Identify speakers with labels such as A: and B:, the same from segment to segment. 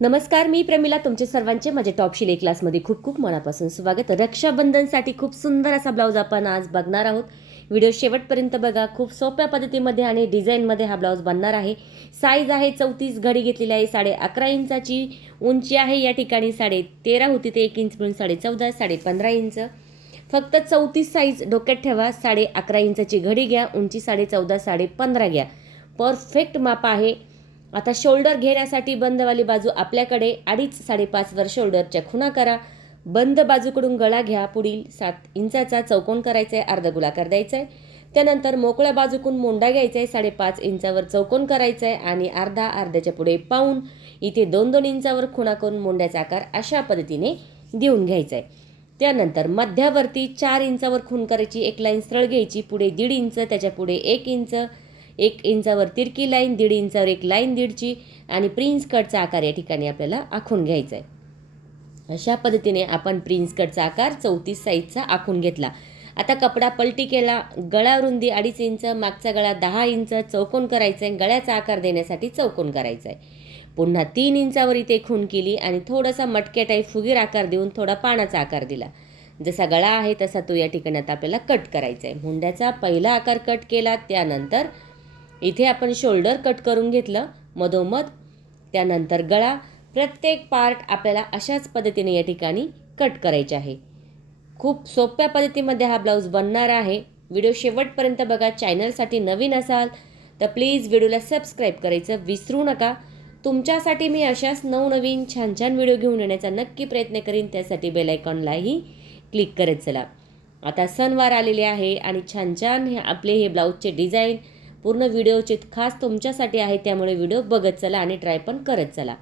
A: नमस्कार मी प्रमिला तुमचे सर्वांचे माझ्या टॉपशी ले क्लासमध्ये खूप खूप मनापासून स्वागत. रक्षाबंधनसाठी खूप सुंदर असा ब्लाऊज आपण आज बघणार आहोत. व्हिडिओ शेवटपर्यंत बघा. खूप सोप्या पद्धतीमध्ये आणि डिझाईनमध्ये हा ब्लाऊज बनणार आहे. साईज आहे चौतीस घडी घेतलेली आहे साडे अकरा इंचाची. उंची आहे या ठिकाणी साडे तेरा होती ते एक इंच मिळून साडे चौदा साडे पंधरा इंच. फक्त चौतीस साईज डोक्यात ठेवा. साडे अकरा इंचाची घडी घ्या. उंची साडे चौदा साडे पंधरा घ्या. परफेक्ट माप आहे. आता शोल्डर घेण्यासाठी बंदवाली बाजू आपल्याकडे अडीच साडेपाचवर शोल्डरच्या खुणा करा. बंद बाजूकडून गळा घ्या पुढील सात इंचाचा चौकोन करायचा आहे अर्धा गुलाकार द्यायचा आहे त्यानंतर मोकळ्या बाजूकडून मोंडा घ्यायचा आहे साडेपाच इंचावर चौकोन करायचा आहे आणि अर्धा अर्ध्याच्या पुढे पाऊन. इथे दोन दोन इंचावर खुणा करून मोंड्याचा आकार अशा पद्धतीने देऊन घ्यायचा आहे त्यानंतर मध्यावरती चार इंचावर खून करायची एक लाईन सरळ घ्यायची पुढे दीड इंच त्याच्या पुढे एक इंच. एक इंचावर तिरकी लाईन दीड इंचावर एक लाईन दीडची आणि प्रिन्स कटचा आकार या ठिकाणी आपल्याला आखून घ्यायचा आहे अशा पद्धतीने आपण प्रिन्स कटचा आकार चौतीस साईजचा आखून घेतला. आता कपडा पलटी केला गळा रुंदी अडीच इंच मागचा गळा दहा इंच चौकोन करायचा आहे गळ्याचा आकार देण्यासाठी चौकोन करायचा आहे पुन्हा तीन इंचावर इथे खून केली आणि थोडासा मटक्या टाईप फुगीर आकार देऊन थोडा पानाचा आकार दिला. जसा गळा आहे तसा तो या ठिकाणी आता आपल्याला कट करायचा आहे मुंड्याचा पहिला आकार कट केला त्यानंतर इथे आपण शोल्डर कट करून घेतलं मधोमध त्यानंतर गळा प्रत्येक पार्ट आपल्याला अशाच पद्धतीने या ठिकाणी कट करायचे आहे. खूप सोप्या पद्धतीमध्ये हा ब्लाऊज बनणार आहे. व्हिडिओ शेवटपर्यंत बघा. चॅनलसाठी नवीन असाल तर प्लीज व्हिडिओला सबस्क्राईब करायचं विसरू नका. तुमच्यासाठी मी अशाच नवनवीन छान छान व्हिडिओ घेऊन येण्याचा नक्की प्रयत्न करीन. त्यासाठी बेलायकॉनलाही क्लिक करत चला. आता सणवार आलेले आहे आणि छान छान हे आपले हे ब्लाऊजचे डिझाईन पूर्ण व्हिडिओचे खास तुमच्यासाठी आहे त्यामुळे व्हिडिओ बघत चला आणि ट्राय पण करत चला.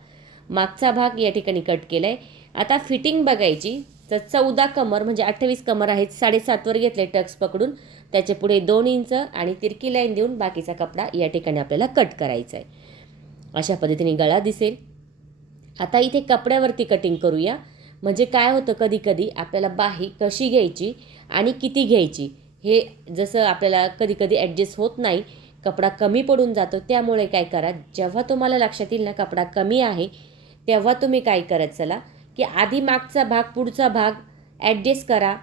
A: मागचा भाग या ठिकाणी कट केला आहे आता फिटिंग बघायची. तर चौदा कमर म्हणजे अठ्ठावीस कमर आहेत साडेसातवर घेतले टक्स पकडून. त्याच्या पुढे दोन इंच आणि तिरकी लाईन देऊन बाकीचा कपडा या ठिकाणी आपल्याला कट करायचा आहे अशा पद्धतीने गळा दिसेल. आता इथे कपड्यावरती कटिंग करूया. म्हणजे काय होतं कधी कधी आपल्याला बाही कशी घ्यायची आणि किती घ्यायची हे जसं आपल्याला कधी कधी ॲडजस्ट होत नाही कपडा कमी पडून जातो त्यामुळे काय करा जेव्हा तुम्हाला लक्षात येईल ना कपडा कमी आहे तेव्हा तुम्ही काय करत चला की आधी मागचा भाग पुढचा भाग ॲडजस्ट करा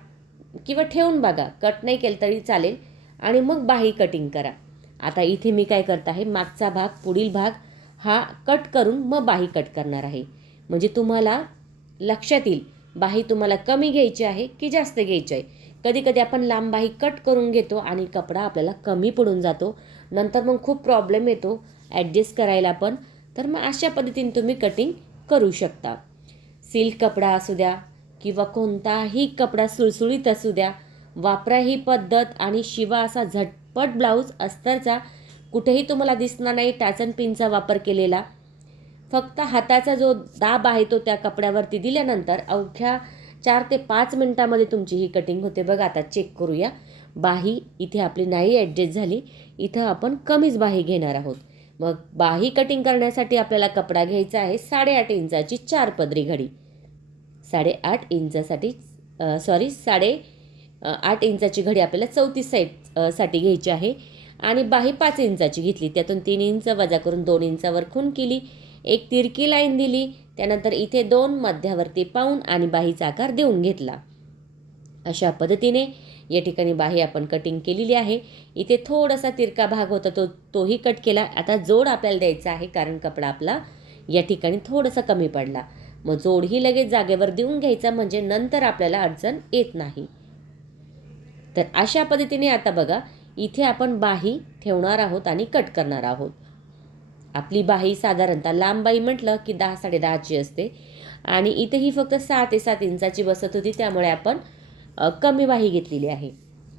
A: किंवा ठेवून बघा कट नाही केलं तरी चालेल आणि मग बाही कटिंग करा. आता इथे मी काय करत आहे मागचा भाग पुढील भाग हा कट करून मग बाही कट करणार आहे. म्हणजे तुम्हाला लक्षात येईल बाही तुम्हाला कमी घ्यायची आहे की जास्त घ्यायची आहे. कधीकधी आपण लांब बाही कट करून घेतो आणि कपडा आपल्याला कमी पडून जातो नंतर मग खूप प्रॉब्लेम येतो. ॲडजस्ट करायला पण. तर मग अशा पद्धतीने तुम्ही कटिंग करू शकता. सिल्क कपडा असू द्या किंवा कोणताही कपडा सुळसुळीत असू द्या. वापरा ही पद्धत आणि शिवा असा झटपट ब्लाऊज अस्तरचा कुठेही तुम्हाला दिसणार नाही टाचन पिनचा वापर केलेला. फक्त हाताचा जो दाब आहे तो त्या कपड्यावरती दिल्यानंतर अवघ्या चार ते पाच मिनटामध्ये तुमची ही कटिंग होते. बघा आता चेक करूया. बाही इथे आपली नाही ॲडजस्ट झाली इथं आपण कमीच बाही घेणार आहोत. मग बाही कटिंग करण्यासाठी आपल्याला कपडा घ्यायचा आहे साडेआठ इंचाची चार पदरी घडी. साडेआठ इंचासाठी सॉरी साडे आठ इंचाची घडी आपल्याला चौतीस साईडसाठी घ्यायची आहे. आणि बाही पाच इंचाची घेतली त्यातून तीन इंच वजा करून दोन इंचावर खून केली एक तिरकी लाईन दिली त्यानंतर इथे दोन मध्यावरती पाऊन आणि बाहीचा आकार देऊन घेतला. अशा पद्धतीने या ठिकाणी बाही आपण कटिंग केलेली आहे. इथे थोडासा तिरका भाग होता तो तोही कट केला. आता जोड आपल्याला द्यायचा आहे कारण कपडा आपला या ठिकाणी थोडासा कमी पडला. मग जोडही लगेच जागेवर देऊन घ्यायचा म्हणजे नंतर आपल्याला अडचण येत नाही. तर अशा पद्धतीने आता बघा इथे आपण बाही ठेवणार आहोत आणि कट करणार आहोत. आपली बाही साधारणतः लांब बाही म्हटलं की दहा साडेदहाची असते. आणि इथेही फक्त सहा ते सात इंचाची बसत होती त्यामुळे आपण कमी बाही घेतलेली आहे.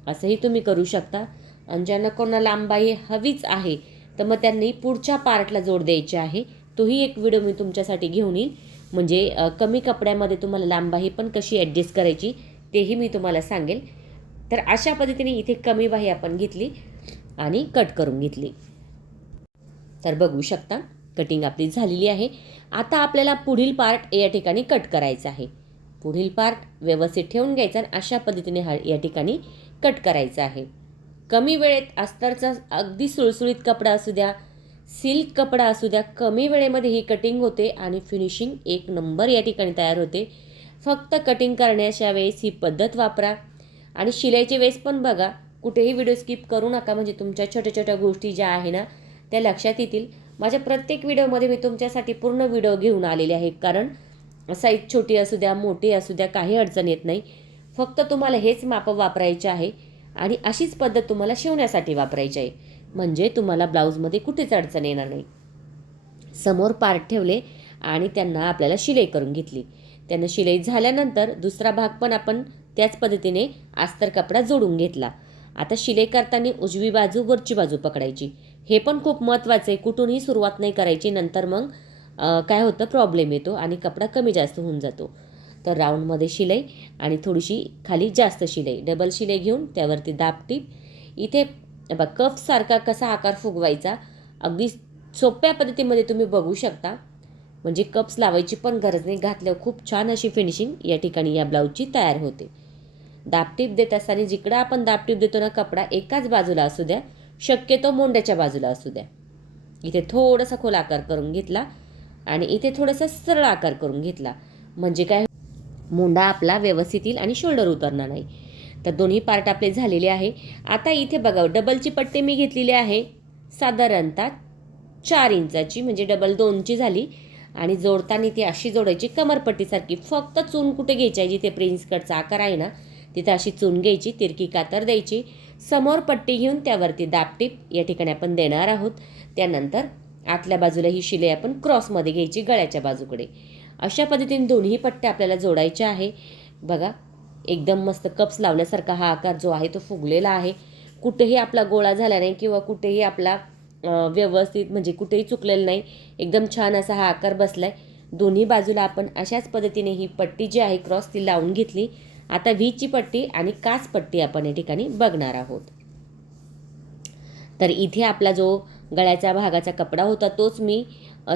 A: असंही तुम्ही करू शकता. आणि ज्यांना कोणा लांबाई हवीच आहे तर मग त्यांनी पुढच्या पार्टला जोड द्यायची आहे. तोही एक व्हिडिओ मी तुमच्यासाठी घेऊन येईल म्हणजे कमी कपड्यामध्ये तुम्हाला लांबाही पण कशी ॲडजस्ट करायची तेही मी तुम्हाला सांगेल. तर अशा पद्धतीने इथे कमी बाही आपण घेतली आणि कट करून घेतली. तर बघू शकता कटिंग आपली झालेली आहे. आता आपल्याला पुढील पार्ट या ठिकाणी कट करायचा आहे. पुढील पार्ट व्यवस्थित ठेवून घ्यायचा आणि अशा पद्धतीने हा या ठिकाणी कट करायचा आहे. कमी वेळेत अस्तरचा अगदी सुळसुळीत कपडा असू द्या सिल्क कपडा असू द्या कमी वेळेमध्ये ही कटिंग होते आणि फिनिशिंग एक नंबर या ठिकाणी तयार होते. फक्त कटिंग करण्याच्या वेळेस ही पद्धत वापरा आणि शिलाईचे वेळेस पण बघा कुठेही व्हिडिओ स्किप करू नका. म्हणजे तुमच्या छोट्या छोट्या गोष्टी ज्या आहे ना त्या लक्षात येतील. माझ्या प्रत्येक व्हिडिओमध्ये मी तुमच्यासाठी पूर्ण व्हिडिओ घेऊन आलेले आहे. कारण साईज छोटी असू द्या मोठी असू द्या काही अडचण येत नाही. फक्त तुम्हाला हेच मापं वापरायचे आहे आणि अशीच पद्धत तुम्हाला शिवण्यासाठी वापरायची आहे. म्हणजे तुम्हाला ब्लाऊजमध्ये कुठेच अडचण येणार नाही. समोर पार्ट ठेवले आणि त्यांना आपल्याला शिलाई करून घेतली. त्यांना शिलाई झाल्यानंतर दुसरा भाग पण आपण त्याच पद्धतीने आस्तर कपडा जोडून घेतला. आता शिलाई करताना उजवी बाजू वरची बाजू पकडायची. हे पण खूप महत्त्वाचं आहे. कुठूनही सुरुवात नाही करायची. नंतर मग काय होतं प्रॉब्लेम येतो आणि कपडा कमी जास्त होऊन जातो. तर राऊंडमध्ये शिलाई आणि थोडीशी खाली जास्त शिलाई. डबल शिलाई घेऊन त्यावरती दाबटीप इथे बघा कपसारखा कसा आकार फुगवायचा अगदी सोप्या पद्धतीमध्ये तुम्ही बघू शकता. म्हणजे कप्स लावायची पण गरज नाही. घातल्यावर खूप छान अशी फिनिशिंग या ठिकाणी या ब्लाऊजची तयार होते. दापटीप देत असताना जिकडं आपण दापटीप देतो ना कपडा एकाच बाजूला असू द्या शक्यतो मोंड्याच्या बाजूला असू द्या. इथे थोडासा खोल आकार करून घेतला. आणि इथे थोडासा सरळ आकार करून घेतला. म्हणजे काय? मुंडा आपला व्यवस्थित येईल आणि शोल्डर उतरणार नाही. तर दोन्ही पार्ट आपले झालेले आहे. आता इथे बघा डबलची पट्टी मी घेतलेली आहे. साधारणतः चार इंचाची म्हणजे डबल दोनची झाली. आणि जोडताना ती अशी जोडायची कमरपट्टीसारखी फक्त चून कुठे घ्यायची आहे? जिथे प्रिन्स कटचा आकार आहे ना तिथे अशी चून घ्यायची तिरकी कातर द्यायची. समोर पट्टी घेऊन त्यावरती दापटीप या ठिकाणी आपण देणार आहोत. त्यानंतर आतल्या बाजूला ही शिलाई आपण क्रॉसमध्ये घ्यायची गळ्याच्या बाजूकडे. अशा पद्धतीने दोन्ही पट्ट्या आपल्याला जोडायच्या आहे. बघा एकदम मस्त कप्स लावण्यासारखा हा आकार जो आहे तो फुगलेला आहे. कुठेही आपला गोळा झाला नाही किंवा कुठेही आपला व्यवस्थित म्हणजे कुठेही चुकलेलं नाही एकदम छान असा हा आकार बसला आहे दोन्ही बाजूला आपण अशाच पद्धतीने ही पट्टी जी आहे क्रॉस ती लावून घेतली. आता व्हीची पट्टी आणि काच पट्टी आपण या ठिकाणी बघणार आहोत. तर इथे आपला जो गळ्याच्या भागाचा कपडा होता तोच मी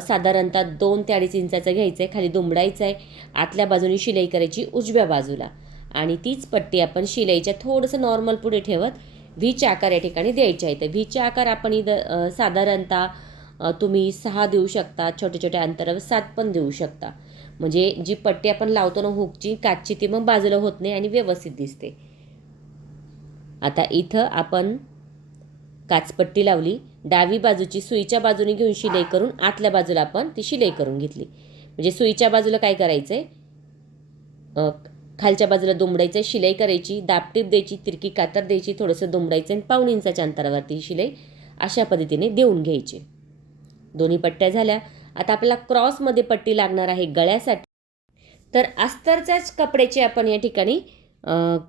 A: साधारणतः दोन ते अडीच इंचाचा घ्यायचा आहे खाली दुमडायचा आहे आतल्या बाजूने शिलाई करायची उजव्या बाजूला. आणि तीच पट्टी आपण शिलाईच्या थोडंसं नॉर्मल पुढे ठेवत व्हीचे आकार या ठिकाणी द्यायचे आहे. तर व्हीचे आकार आपण इथं साधारणतः तुम्ही सहा देऊ शकता छोट्या छोट्या अंतरावर सात पण देऊ शकता. म्हणजे जी पट्टी आपण लावतो ना हुकची काचची ती मग बाजूला होत नाही आणि व्यवस्थित दिसते. आता इथं आपण काचपट्टी लावली. डावी बाजूची सुईच्या बाजूने घेऊन शिलाई करून आतल्या बाजूला आपण ती शिलाई करून घेतली. म्हणजे सुईच्या बाजूला काय करायचं आहे खालच्या बाजूला दुमडायचं आहे शिलाई करायची दापटीप द्यायची तिरकी कातर द्यायची थोडंसं दुमडायचं आणि पाऊण इंचाच्या अंतरावरती ही शिलाई अशा पद्धतीने देऊन घ्यायची. दोन्ही पट्ट्या झाल्या. आता आपल्याला क्रॉसमध्ये पट्टी लागणार आहे गळ्यासाठी. तर अस्तरच्याच कपड्याची आपण या ठिकाणी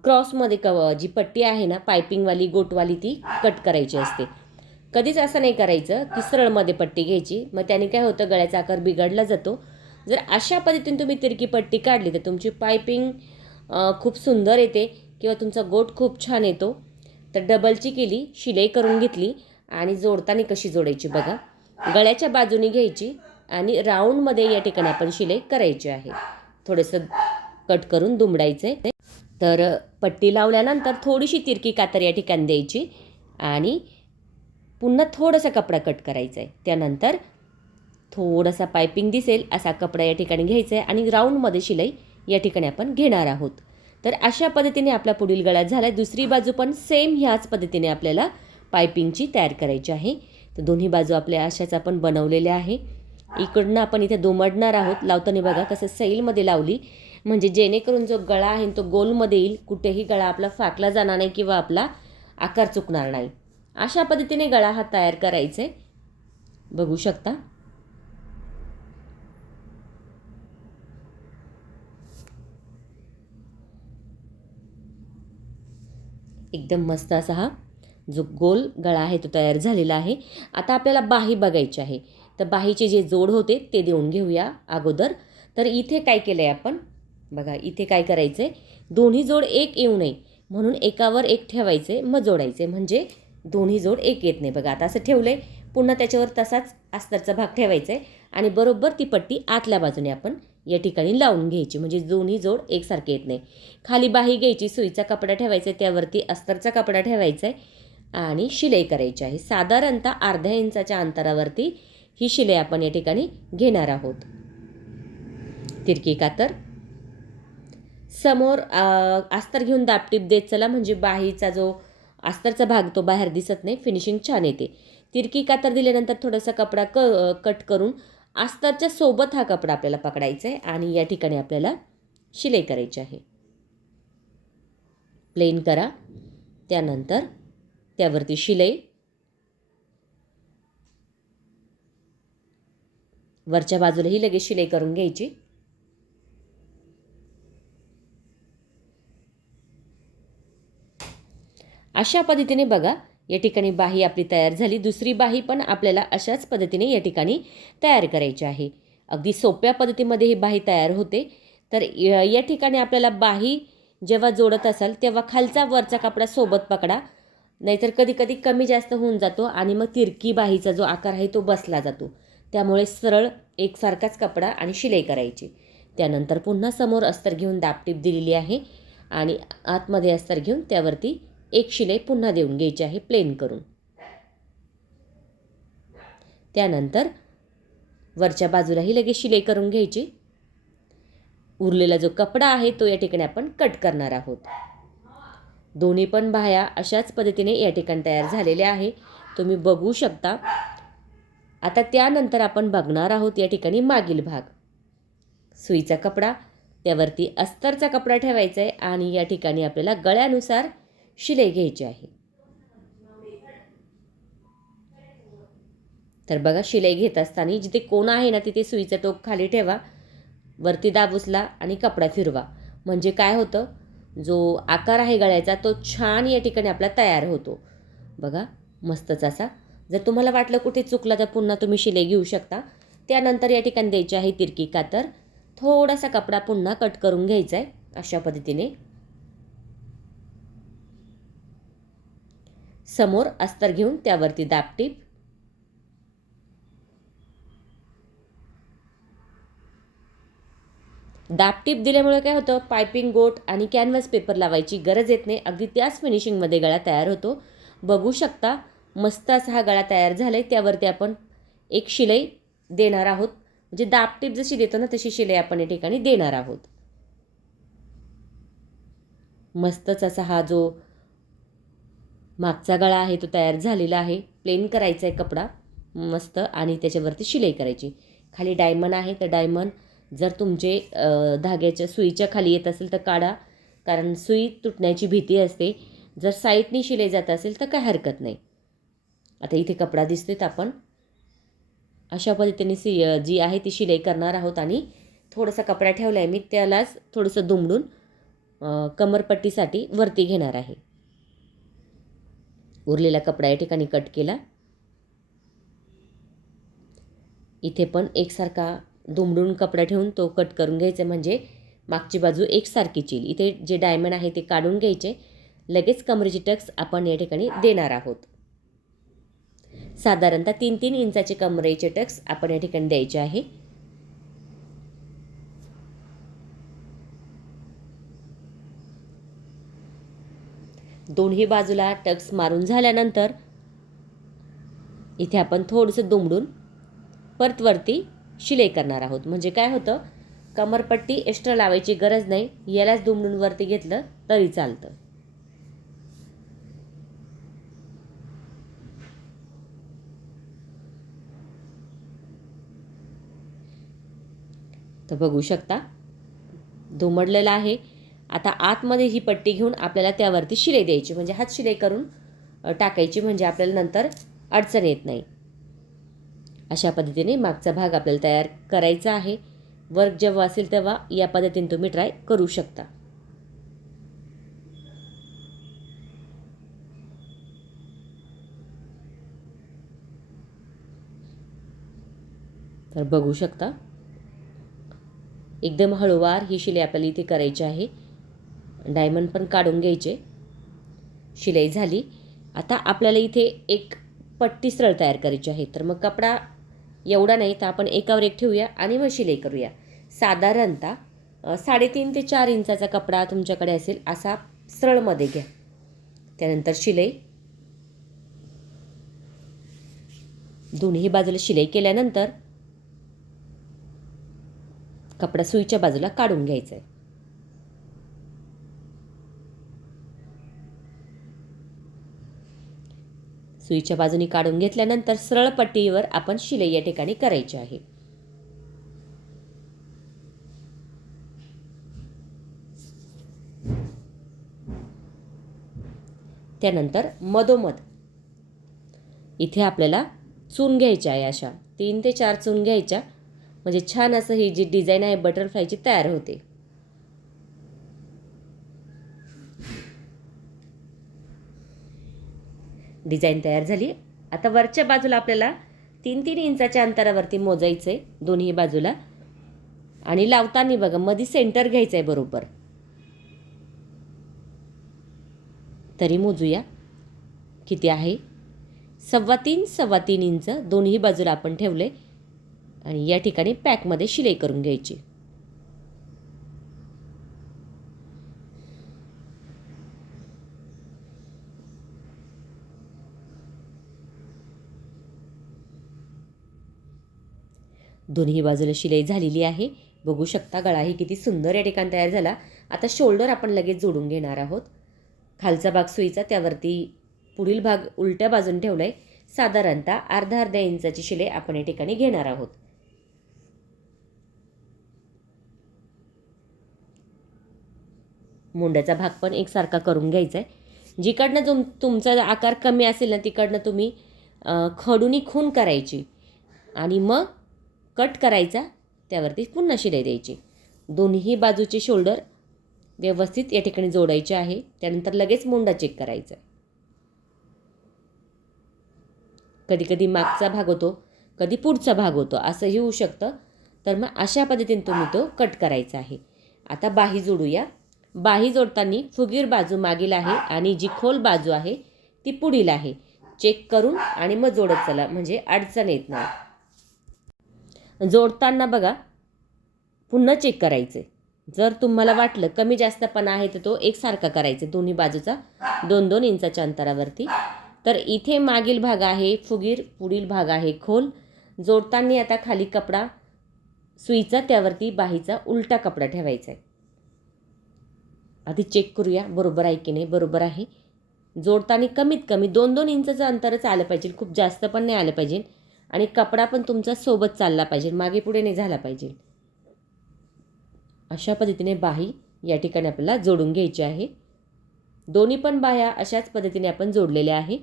A: क्रॉसमध्ये क जी पट्टी आहे ना पायपिंगवाली गोटवाली ती कट करायची असते. कधीच असं नाही करायचं की सरळमध्ये पट्टी घ्यायची. मग त्याने काय होतं गळ्याचा आकार बिघडला जातो. जर अशा पद्धतीने तुम्ही तिरकी पट्टी काढली तर तुमची पायपिंग खूप सुंदर येते किंवा तुमचा गोट खूप छान येतो. तर डबलची केली शिलाई करून घेतली आणि जोडताना कशी जोडायची बघा. गळ्याच्या बाजूने घ्यायची आणि राऊंडमध्ये या ठिकाणी आपण शिलाई करायची आहे. थोडंसं कट करून दुमडायचं आहे तर पट्टी लावल्यानंतर थोडीशी तिरकी कातर या ठिकाणी द्यायची आणि पुन्हा थोडासा कपडा कट करायचा आहे त्यानंतर थोडासा पायपिंग दिसेल असा कपडा या ठिकाणी घ्यायचा आहे आणि राऊंडमध्ये शिलाई या ठिकाणी आपण घेणार आहोत. तर अशा पद्धतीने आपला पुढील गळा झाला दुसरी बाजू पण सेम ह्याच पद्धतीने आपल्याला पायपिंगची तयार करायची आहे. तर दोन्ही बाजू आपल्या अशाच आपण बनवलेल्या आहे. इकडनं आपण इथे दुमडणार आहोत. लावताना बघा कसं सैलमध्ये लावली. म्हणजे जेणेकरून जो गळा आहे तो गोलमध्ये येईल. कुठेही गळा आपला फाकला जाणार नाही किंवा आपला आकार चुकणार नाही. अशा पद्धतीने गळा हा तयार करायचा. आहे बघू शकता. एकदम मस्त असा हा जो गोल गळा आहे तो तयार झालेला आहे. आता आपल्याला बाही बघायची आहे. तर बाहीचे जे जोड होते ते देऊन घेऊया अगोदर. तर इथे काय केलं आहे आपण? बघा इथे काय करायचं आहे दोन्ही जोड एक येऊ नये. म्हणून एकावर एक ठेवायचे मग जोडायचे. म्हणजे दोन्ही जोड एक येत नाही. बघा आता असं ठेवलं आहे पुन्हा त्याच्यावर तसाच अस्तरचा भाग ठेवायचा आहे आणि बरोबर ती पट्टी आतल्या बाजूने आपण या ठिकाणी लावून घ्यायची. म्हणजे दोन्ही जोड एकसारखे येत नाही. खाली बाही घ्यायची सुईचा कपडा ठेवायचा आहे त्यावरती अस्तरचा कपडा ठेवायचा आहे आणि शिलाई करायची आहे. साधारणतः अर्ध्या इंचाच्या अंतरावरती ही शिलाई आपण या ठिकाणी घेणार आहोत. तिरकी कातर. समोर अस्तर घेऊन दापटीप देत चला. म्हणजे बाहीचा जो अस्तरचा भाग तो बाहेर दिसत नाही फिनिशिंग छान येते. तिरकी कातर दिल्यानंतर थोडासा कपडा क कट करून आस्तरच्या सोबत हा कपडा आपल्याला पकडायचा आहे आणि या ठिकाणी आपल्याला शिलाई करायची आहे. प्लेन करा. त्यानंतर त्यावरती शिलाई. वरच्या बाजूलाही लगेच शिलाई करून घ्यायची. अशा पद्धतीने बघा या ठिकाणी बाही आपली तयार झाली. दुसरी बाही पण आपल्याला अशाच पद्धतीने या ठिकाणी तयार करायची आहे. अगदी सोप्या पद्धतीमध्ये ही बाही तयार होते. तर य- या ठिकाणी आपल्याला बाही जेव्हा जोडत असाल तेव्हा खालचा वरचा कपडा सोबत पकडा. नाहीतर कधी कधी कमी जास्त होऊन जातो आणि मग तिरकी बाहीचा जो आकार आहे तो बसला जातो. त्यामुळे सरळ एकसारखाच कपडा आणि शिलाई करायची. त्यानंतर पुन्हा समोर अस्तर घेऊन दापटीप दिलेली आहे आणि आतमध्ये अस्तर घेऊन त्यावरती एक शिलाई पुन्हा देऊन घ्यायची आहे प्लेन करून. त्यानंतर वरच्या बाजूलाही लगेच शिलाई करून घ्यायची. उरलेला जो कपडा आहे तो या ठिकाणी आपण कट करणार आहोत. दोन्ही पण बाह्या अशाच पद्धतीने या ठिकाणी तयार झालेल्या आहे. तुम्ही बघू शकता. आता त्यानंतर आपण बघणार आहोत या ठिकाणी मागील भाग. सुईचा कपडा त्यावरती अस्तरचा कपडा ठेवायचा आहे आणि या ठिकाणी आपल्याला गळ्यानुसार शिलाई घ्यायची आहे. तर बघा शिलाई घेत असताना जिथे कोण आहे ना तिथे सुईचं टोक खाली ठेवा वरती दाब उचला आणि कपडा फिरवा. म्हणजे काय होतं? जो आकार आहे गळ्याचा तो छान या ठिकाणी आपला तयार होतो. बघा मस्तच असा. जर तुम्हाला वाटलं कुठे चुकला तर पुन्हा तुम्ही शिलाई घेऊ शकता. त्यानंतर या ठिकाणी द्यायची आहे तिरकी कातर. थोडासा कपडा पुन्हा कट करून घ्यायचा आहे अशा पद्धतीने. समोर अस्तर घेऊन त्यावरती दाबटीप दाबटीप दिल्यामुळे काय होतं? पायपिंग गोट आणि कॅनव्हास पेपर लावायची गरज येत नाही. अगदी त्याच फिनिशिंगमध्ये गळा तयार होतो. बघू शकता मस्त असा हा गळा तयार झाला आहे त्यावरती आपण एक शिलाई देणार आहोत. म्हणजे दाबटीप जशी देतो ना तशी शिलाई आपण या ठिकाणी देणार आहोत. मस्तच असा हा जो मागचा गळा आहे तो तयार झालेला आहे. प्लेन करायचा आहे कपडा. मस्त. आणि त्याच्यावरती शिलाई करायची. खाली डायमंड आहे. तर डायमंड जर तुमचे धाग्याच्या सुईच्या खाली येत असेल तर काढा. कारण सुई तुटण्याची भीती असते. जर साईडनी शिलाई जात असेल तर काय हरकत नाही. आता इथे कपडा दिसतोय तर आपण. अशा पद्धतीने सी जी आहे ती शिलाई करणार आहोत. आणि थोडासा कपडा ठेवला आहे मी. त्यालाच थोडंसं दुमडून कमरपट्टीसाठी वरती घेणार आहे. उरलेला कपडा या ठिकाणी कट केला. इथे पण एकसारखा दुमडून कपडा ठेवून तो कट करून घ्यायचा म्हणजे मागची बाजू एकसारखीच. येईल इथे जे डायमंड आहे ते काढून घ्यायचे. लगेच कमरेची टक्स आपण या ठिकाणी देणार आहोत. साधारणतः तीन तीन इंचाचे कमरेचे टक्स आपण या ठिकाणी द्यायचे आहे. दोन्ही बाजूला टक्स मारून झाल्यानंतर इथे आपण थोडंसं दुमडून परत वरती शिलाई करणार आहोत. म्हणजे काय होतं? कमरपट्टी एक्स्ट्रा लावायची गरज नाही. यालाच दुमडून वरती घेतलं तरी चालतं. तर बघू शकता दुमडलेलं आहे. आता आतमध्ये ही पट्टी घेऊन आपल्याला त्यावरती शिलाई द्यायची. म्हणजे हात शिलाई करून टाकायची. म्हणजे आपल्याला नंतर अडचण येत नाही. अशा पद्धतीने मागचा भाग आपल्याला तयार करायचा आहे. वर्क जेव्हा असेल तेव्हा या पद्धतीने तुम्ही ट्राय करू शकता. तर बघू शकता. एकदम हळूवार ही शिलाई आपल्याला इथे करायची आहे. डायमंड पण काढून घ्यायचे. शिलाई झाली. आता आपल्याला इथे एक पट्टी सरळ तयार करायची आहे. तर मग कपडा एवढा नाही तर आपण एकावर एक ठेवूया आणि मग शिलाई करूया. साधारणतः साडेतीन ते चार इंचाचा कपडा तुमच्याकडे असेल असा सरळमध्ये घ्या. त्यानंतर शिलाई. दोन्ही बाजूला शिलाई केल्यानंतर कपडा सुईच्या बाजूला काढून घ्यायचा आहे. सुईच्या बाजूने काढून घेतल्यानंतर सरळ पट्टीवर आपण शिलाई या ठिकाणी करायची आहे. त्यानंतर मधोमध. इथे आपल्याला चून घ्यायच्या आहे अशा. तीन ते चार चून घ्यायच्या. म्हणजे छान असं ही जी डिझाईन आहे बटरफ्लायची तयार होते. डिझाईन तयार झाली. आता वरच्या बाजूला आपल्याला तीन तीन इंचाच्या अंतरावरती मोजायचं आहे दोन्ही बाजूला. आणि लावताना बघा मध्ये सेंटर घ्यायचं आहे बरोबर. तरी मोजूया. किती आहे? सव्वा तीन सव्वा तीन इंच दोन्ही बाजूला आपण ठेवले आणि या ठिकाणी पॅकमध्ये शिलाई करून घ्यायची. दोन्ही बाजूला शिलाई झालेली आहे. बघू शकता गळाही किती सुंदर या ठिकाणी तयार झाला. आता शोल्डर आपण लगेच जोडून घेणार आहोत. खालचा भाग सुईचा त्यावरती पुढील भाग उलट्या बाजून ठेवला आहे साधारणतः अर्धा अर्ध्या इंचाची शिलाई आपण या ठिकाणी घेणार आहोत. मुंड्याचा भाग पण एकसारखा करून घ्यायचा आहे जिकडनं तुम तुमचा आकार कमी असेल ना तिकडनं तुम्ही खडूनी खून करायची. आणि मग कट करायचा त्यावरती पुन्हा शिलाई द्यायची. दोन्ही बाजूचे शोल्डर व्यवस्थित या ठिकाणी जोडायचे आहे त्यानंतर लगेच मुंडा चेक करायचा. कधी कधी मागचा भाग होतो कधी पुढचा भाग होतो असंही होऊ शकतं. तर मग अशा पद्धतीने तुम्ही तो कट करायचा आहे. आता बाही जोडूया. बाही जोडताना फुगीर बाजू मागील आहे आणि जी खोल बाजू आहे ती पुढील आहे. चेक करून आणि मग जोडत चला म्हणजे अडचण येत नाही. जोडताना बघा पुन्हा चेक करायचे. जर तुम्हाला वाटलं कमी जास्तपणा आहे तर तो एकसारखा करायचा दोन्ही बाजूचा दोन दोन इंचाच्या अंतरावरती. तर इथे मागील भाग आहे फुगीर पुढील भाग आहे खोल. जोडताना आता खाली कपडा सुईचा त्यावरती बाहीचा उलटा कपडा ठेवायचा आहे. आधी चेक करूया बरोबर आहे की नाही? बरोबर आहे. जोडताना कमीत कमी दोन दोन इंचाचं अंतरच आलं पाहिजे खूप जास्त पण नाही आलं पाहिजे. आणि कपडा पण तुमचा सोबत चालला पाहिजे मागे पुढे नाही झाला पाहिजे. अशा पद्धतीने बाही या ठिकाणी आपल्याला जोडून घ्यायची आहे. दोन्ही पण बाह्या अशाच पद्धतीने आपण जोडलेल्या आहे.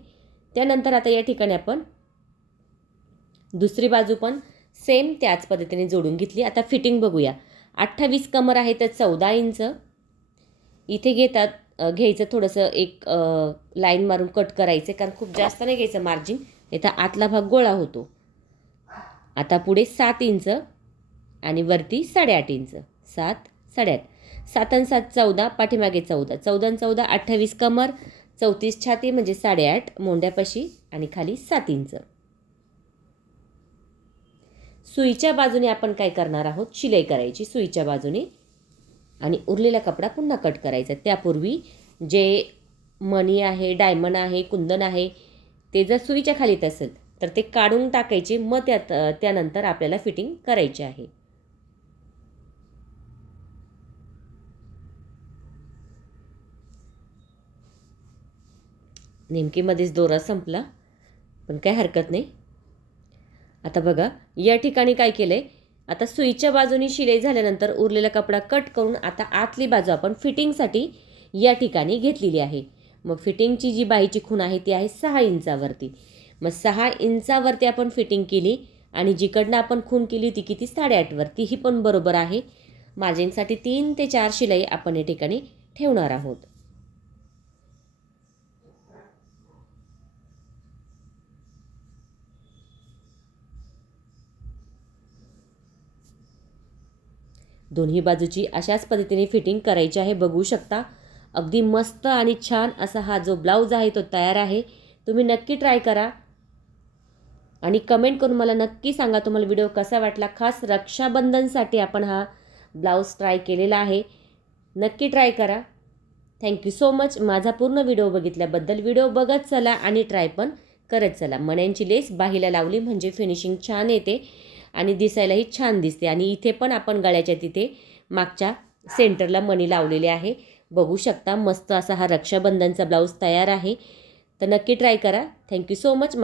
A: त्यानंतर आता या ठिकाणी आपण दुसरी बाजू पण सेम त्याच पद्धतीने जोडून घेतली. आता फिटिंग बघूया. अठ्ठावीस कमर आहे तर चौदा इंच. इथे घेतात घ्यायचं थोडंसं एक लाईन मारून कट करायचं कारण खूप जास्त नाही घ्यायचं मार्जिन इथं आतला भाग गोळा होतो. आता पुढे सात इंच आणि वरती साडेआठ इंच. सात साडेआठ. सात आणि सात चौदा पाठीमागे चौदा. चौदा आणि चौदा अठ्ठावीस कमर. चौतीस छाती म्हणजे साडेआठ. मोंड्यापाशी आणि खाली सात इंच. सुईच्या बाजूने आपण काय करणार आहोत? शिलाई करायची सुईच्या बाजूने. आणि उरलेला कपडा पुन्हा कट करायचा. त्यापूर्वी जे मणी आहे डायमंड आहे कुंदन आहे ते जर सुईच्या खालीत असेल तर ते काढून टाकायचे. मग त्यात त्यानंतर आपल्याला फिटिंग करायची आहे. नेमकीमध्येच दोरा संपला पण काय हरकत नाही. आता बघा या ठिकाणी काय केलं आहे आता सुईच्या बाजूने शिलाई झाल्यानंतर उरलेला कपडा कट करून आता आतली बाजू आपण फिटिंगसाठी या ठिकाणी घेतलेली आहे. मग फिटिंगची जी बाईची खूण आहे ती आहे सहा इंचावरती. मग सहा इंचावरती आपण फिटिंग केली आणि जिकडनं आपण खून केली होती किती? साडेआठवरती. ही पण बरोबर आहे. मार्जिनसाठी तीन ते चार शिलाई आपण या ठिकाणी ठेवणार आहोत. दोन्ही बाजूची अशाच पद्धतीने फिटिंग करायची आहे. बघू शकता. अगदी मस्त आणि छान असा हा जो ब्लाऊज आहे तो तयार आहे. तुम्ही नक्की ट्राय करा. आणि कमेंट करून मला नक्की सांगा तुम्हाला व्हिडिओ कसा वाटला. खास रक्षाबंधनसाठी आपण हा ब्लाऊज ट्राय केलेला आहे. नक्की ट्राय करा. थँक्यू सो मच माझा पूर्ण व्हिडिओ बघितल्याबद्दल व्हिडिओ बघत चला आणि ट्राय पण करत चला. मण्यांची लेस बाहीला लावली म्हणजे फिनिशिंग छान येते आणि दिसायलाही छान दिसते. आणि इथे पण आपण गळ्याच्या तिथे मागच्या सेंटरला मणी लावलेले आहे. बघू शकता मस्त असा हा रक्षाबंधनचा ब्लाऊज तयार आहे. तर नक्की ट्राय करा. Thank you so much